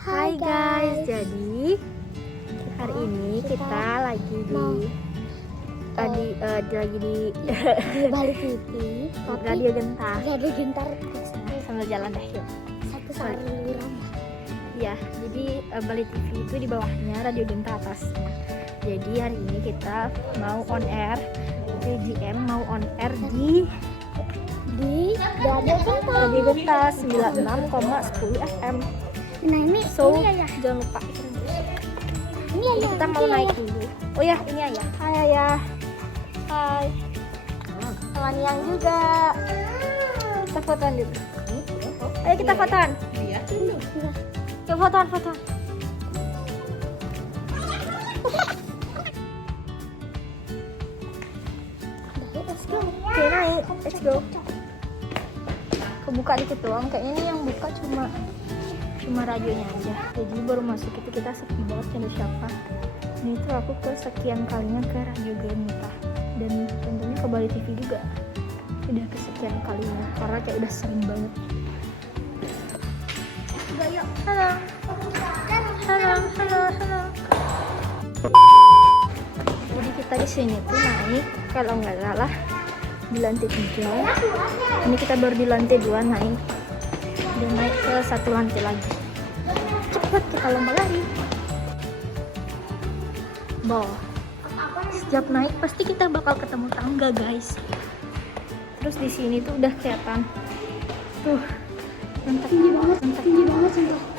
Hai guys, jadi hari ini kita lagi di Balik TV Radio Gentar. Radio Gentar Sambil jalan deh yuk. satu saluran. Ya, jadi Bali TV itu di bawahnya, Radio Gentar atasnya. Jadi hari ini kita mau on air, VGM mau on air di Radio Gentar. Radio Gentar 96,10 FM. Nah ini Jangan lupa ini Jadi kita mau naik dulu. Oh ya, ini Ayah. Hai Ayah. Hai. Teman yang juga. Kita fotoan dulu. Ayo kita fotoan. Iya. Yuk fotoan. Let's go. Oke, naik. Let's go. Kebuka dikit doang. Kayaknya ini yang buka cuma radionya aja. Jadi baru masuk itu kita sepi banget, ada siapa. Ini tuh aku kesekian kalinya ke Radio Gentar. Dan tentunya ke Bali TV juga. Udah kesekian kalinya karena kayak udah sering banget. Halo. Jadi kita di sini tuh naik, kalau nggak salah di lantai 3. Ini kita baru di lantai 2 naik. Dan naik ke satu lantai lagi. Cepat kita lomba lari. Setiap naik pasti kita bakal ketemu tangga, guys. Terus di sini tuh udah kelihatan. Tuh, tinggi banget sumpah.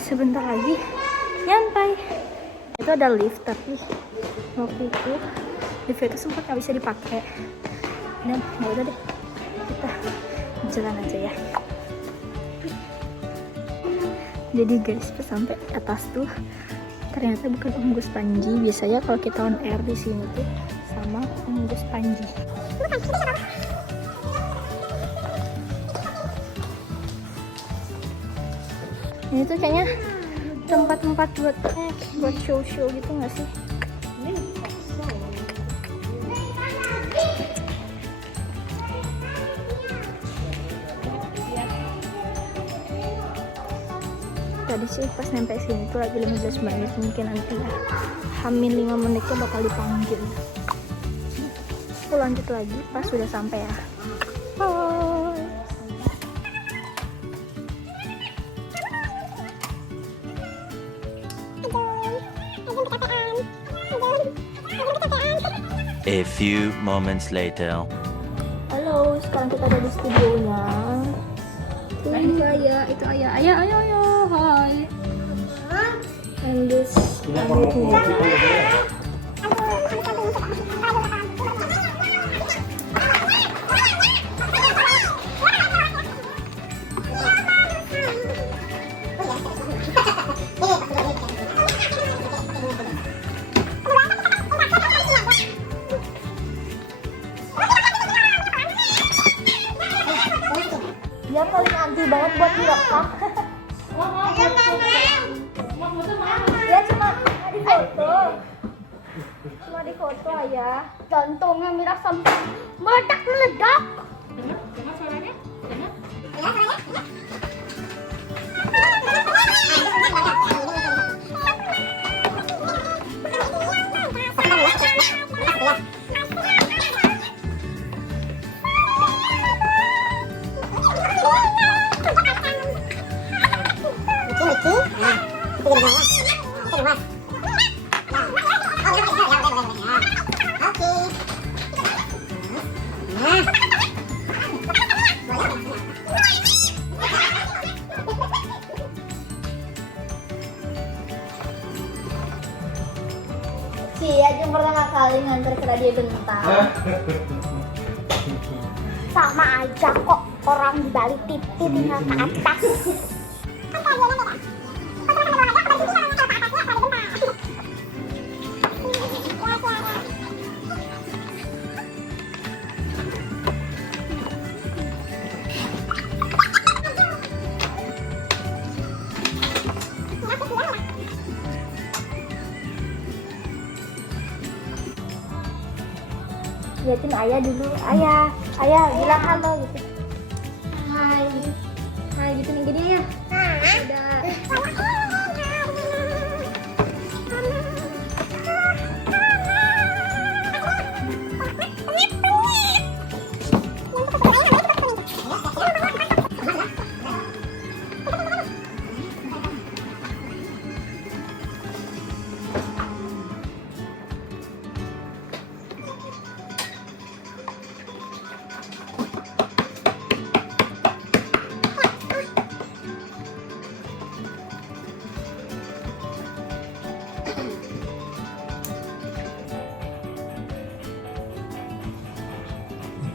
Sebentar lagi nyampe. Itu ada lift, tapi waktu itu lift itu sempat nggak bisa dipakai. Dan ya udah deh, kita jalan aja ya. Jadi guys, pas sampai atas tuh ternyata bukan Om Gus Panji. Biasanya kalau kita on air di sini tuh sama Om Gus Panji. Ini tuh kayaknya tempat-tempat buat show-show gitu nggak sih? Tadi sih pas sampai sini tuh lagi 15 menit, mungkin nanti ya hamin 5 menitnya bakal dipanggil. Aku lanjut lagi pas sudah sampai ya. Bye. A few moments later. Halo, sekarang kita ada di studionya. Itu ayah. Ayo, hai. And this dia paling anti banget buat direkam. Ya cuma di foto aja. Jantungnya Mira sampai meledak. Dengar suaranya? Cia cuma pertama kali nganter ke Radio Gentar. Sama aja kok orang di Bali TV tinggal ke atas. Liatin ayah dulu. Ayah bilang halo gitu. Hai gitu nih gini ya. Udah.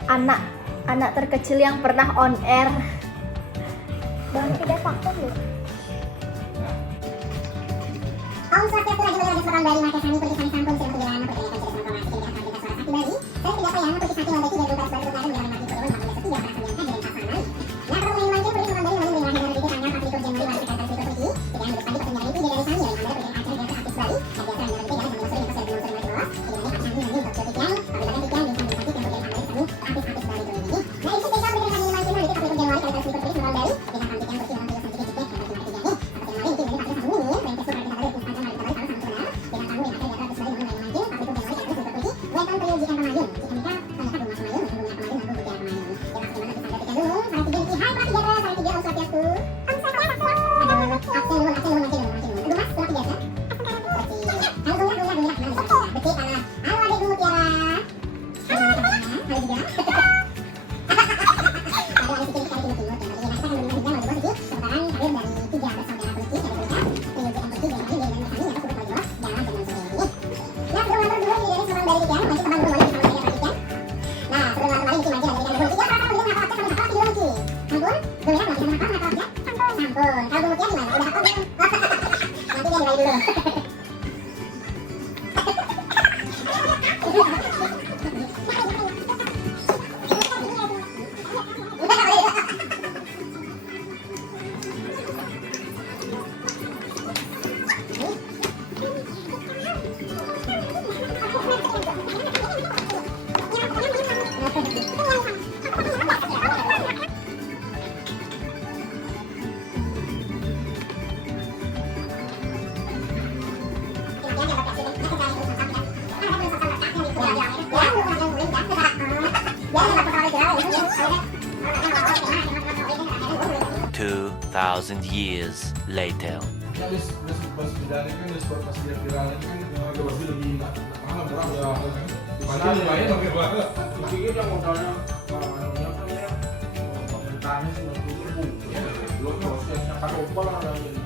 anak terkecil yang pernah on air. Bang tidak vakum loh. Om Swastiastu Raja Mulia Raja Seorang dari Maka Sani Putri Sani Sampun Sirah Perjalanan Perjalanan Konjera Semangkong Mati Kemudian Kambita Suara Sakti Bali Saya tidak sayang Putri Sakti Wandaki Jago Baris Baris Baris Menjalan Mati Purwon Mati Sepi Jawa Prasabian Kajian Pasangan Nah Prabu Main Mancin Putri Semangkong Bali Maling Beli Rahel Riki Tanggal Patri Kurjen Bali Wali Sekali Kali Putri Tidak yang Putri Pandi Putri Nyari Putri dari Sami Yang Anda Putri Aceh Yang Artis Bali Yang biasa Yang Riki Jalan Sambil Suri Yang Pasir Gunung Suri Mati Bawah Tidak yang Pak Sandi Nanti Untuk Joti Tiang Pabidatan Tiang Bintang Bintang Sakti Yang Putri Sami Artis Bali Turun ini Nah ini spesial Putri Pandi Mancin Putri Putri Kurjen Wali Kali Kali Putri Semangkong Bali Bintang Bintang Tiang Putri Yang Putri Santi Kecik Yang Putri Mati Jani Seperti yang lain Mungkin Putri Satu Mini Yang Kesu Putri Kali Putri Panjang Mati Bali Kalau Sama Tunggal Bintang Tamu Yang Akhir Yang Artis Bali Maling Bali Mancin Putri Kurjen Wali Kali Kali Putri Weton Periode Jikan Pemayun Jika Mika Tanyakan Bunga Pemayun Bunga Pemayun Lagu Mutiara Pemayun Yang masih dimana bisa Tiga Dulu Para Tiga Riki Hai Para Tiga Ra Para Tiga Om Swastiastu Om Swastiastu Aduh Absen Nuhun Absen Nuhun Mancin Nuhun Mancin Nuhun Aduh mas Berapa biasa Halo Gunggak Gunggak Gunggak Betul Tanah Halo adikku Mutiara Halo juga ada ada sedikit kali timur timur yang kita akan mendengar hingga Maldives itu sementara hadir dari 3 bersaudara Putih dari Amerika menuju Putih dari Malaysia dan kami yang disebut Maldives jalan dengan sore ini. Nah sebelum nomor 2 ini dari Seorang dari Tiang masih teman rumahnya bersama saya Pak Tiang. Nah sebelum nomor kemarin Miki Maji dari Tiang Tiga kalau kamu udah hafal sampai hafal tidur Miki. Ampun, belum ya masih hafal hafal ya? Ampun. Kalau kamu Mutiara gimana? Udah hafal belum? Nanti dia dimulai dulu. Two 2,000 years later. Habis pas viralin kan, pas dia viralin kan harga baju lebih nggak mahal murah ya kan. Mana lumayan oke banget. Pikir yang modalnya anunya kan ya pemerintahnya sih 60.000 ya. Belum prosesnya kado opal ada ini.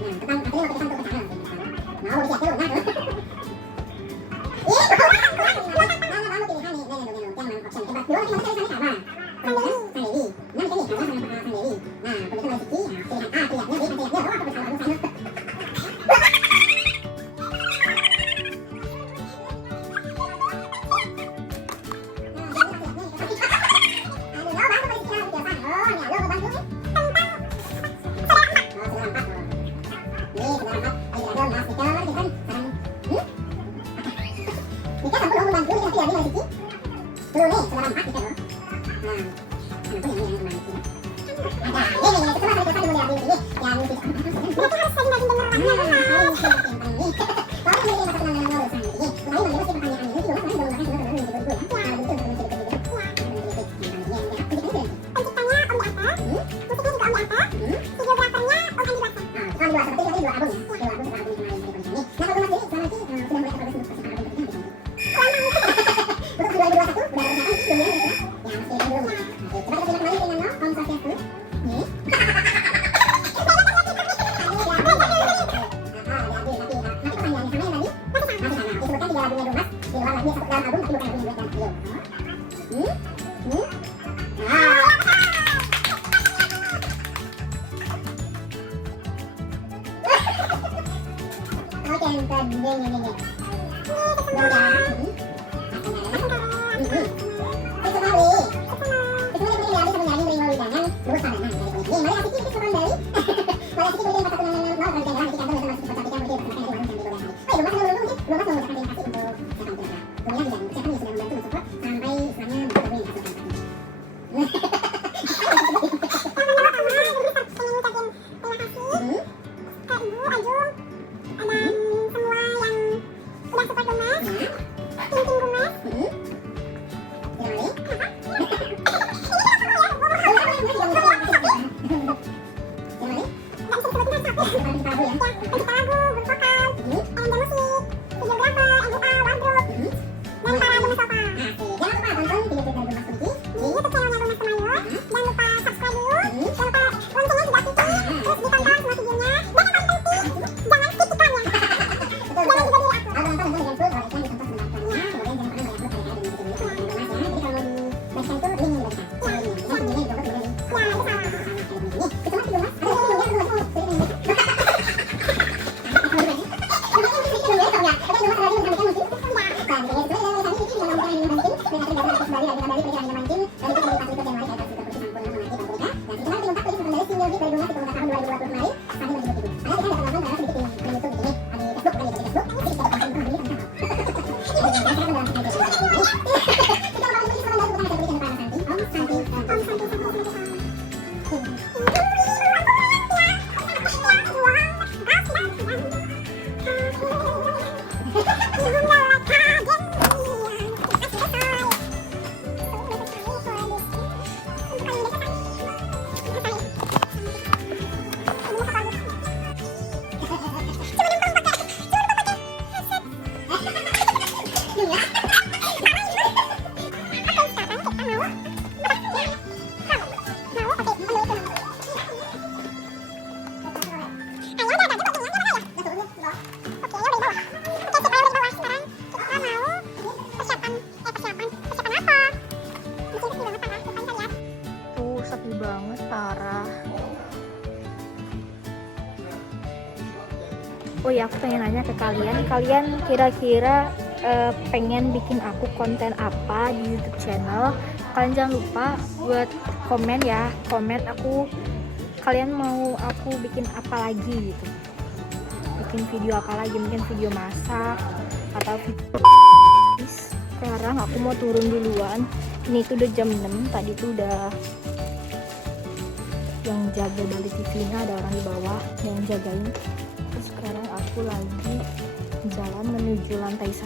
tentang akhirnya mau kita untuk ke sana. Mau disiapin lu, nah. Sepi banget, parah. Oh ya, aku pengen nanya ke kalian kira-kira pengen bikin aku konten apa di YouTube channel? Kalian jangan lupa buat komen ya, kalian mau aku bikin apa lagi gitu, bikin video apa lagi, mungkin video masak atau video. Sekarang aku mau turun duluan, ini tuh udah jam 6, tadi tuh udah yang jaga balik TV-nya, ada orang di bawah yang jagain. Terus sekarang aku lagi jalan menuju lantai 1.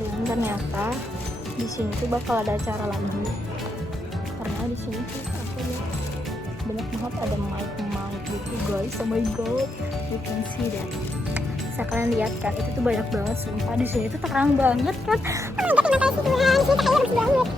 dan ternyata di sini tuh bakal ada acara lagi karena di sini tuh aku lihat banyak banget ada mic gitu guys. Oh my god, you can see that. Bisa kalian lihat kan, itu tuh banyak banget sumpah. Di sini tuh terang banget kan. Terima kasih Tuhan, sini cahaya bagus banget.